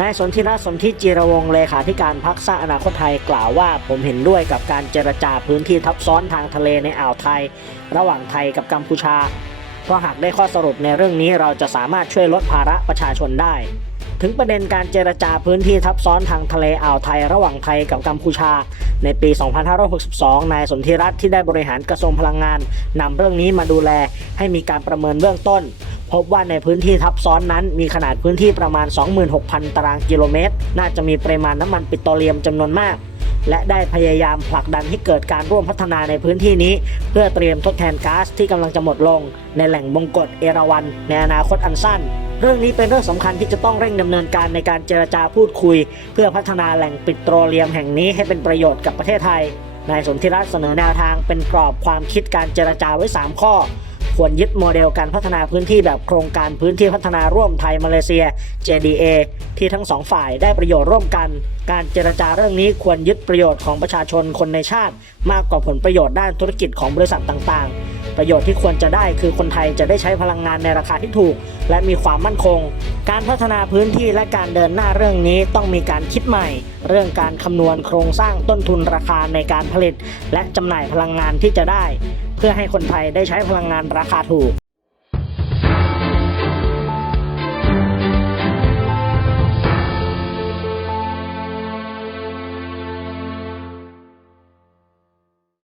นายสนธิรัตน์สนธิจิรวงศ์เลขาธิการพรรคสร้างอนาคตไทยกล่าวว่าผมเห็นด้วยกับการเจรจาพื้นที่ทับซ้อนทางทะเลในอ่าวไทย ระหว่างไทยกับกัมพูชา เพราะหากได้ข้อสรุปในเรื่องนี้เราจะสามารถช่วยลดภาระประชาชนได้ ถึงประเด็นการเจรจาพื้นที่ทับซ้อนทางทะเลอ่าวไทย ระหว่างไทยกับกัมพูชา ในปี 2562 นายสนธิรัตน์ที่ได้บริหารกระทรวงพลังงานนำเรื่องนี้มาดูแลให้มีการประเมินเบื้องต้น พบว่าในพื้นที่ทับซ้อนนั้นมีขนาดพื้นที่ประมาณ 26,000 ตารางกิโลเมตร น่าจะมีปริมาณน้ำมันปิโตรเลียมจำนวนมาก และได้พยายามผลักดันให้เกิดการร่วมพัฒนาในพื้นที่นี้ เพื่อเตรียมทดแทนก๊าซที่กำลังจะหมดลง ในแหล่งบงกฎเอราวันในอนาคตอันสั้นเรื่องนี้เป็นเรื่องสำคัญที่จะต้องเร่งดำเนินการในการเจรจาพูดคุย เพื่อพัฒนาแหล่งปิโตรเลียมแห่งนี้ให้เป็นประโยชน์กับประเทศไทย นายสนธิรัตน์เสนอแนวทางเป็นกรอบความคิดการเจรจาไว้ 3 ข้อ ควรยึดโมเดลการพัฒนาพื้นที่แบบโครงการพื้นที่พัฒนาร่วมไทยมาเลเซีย JDA ที่ทั้งสองฝ่ายได้ประโยชน์ร่วมกัน การเจรจาเรื่องนี้ควรยึดประโยชน์ของประชาชนคนในชาติ มากกว่าผลประโยชน์ด้านธุรกิจของบริษัทต่างๆประโยชน์ที่ควรจะได้คือคนไทยจะได้ใช้พลังงานในราคาที่ถูก และมีความมั่นคง การพัฒนาพื้นที่และการเดินหน้าเรื่องนี้ต้องมีการคิดใหม่ เรื่องการคำนวณโครงสร้างต้นทุนราคาในการผลิต และจำหน่ายพลังงานที่จะได้ เพื่อให้คนไทยได้ใช้พลังงานราคาถูก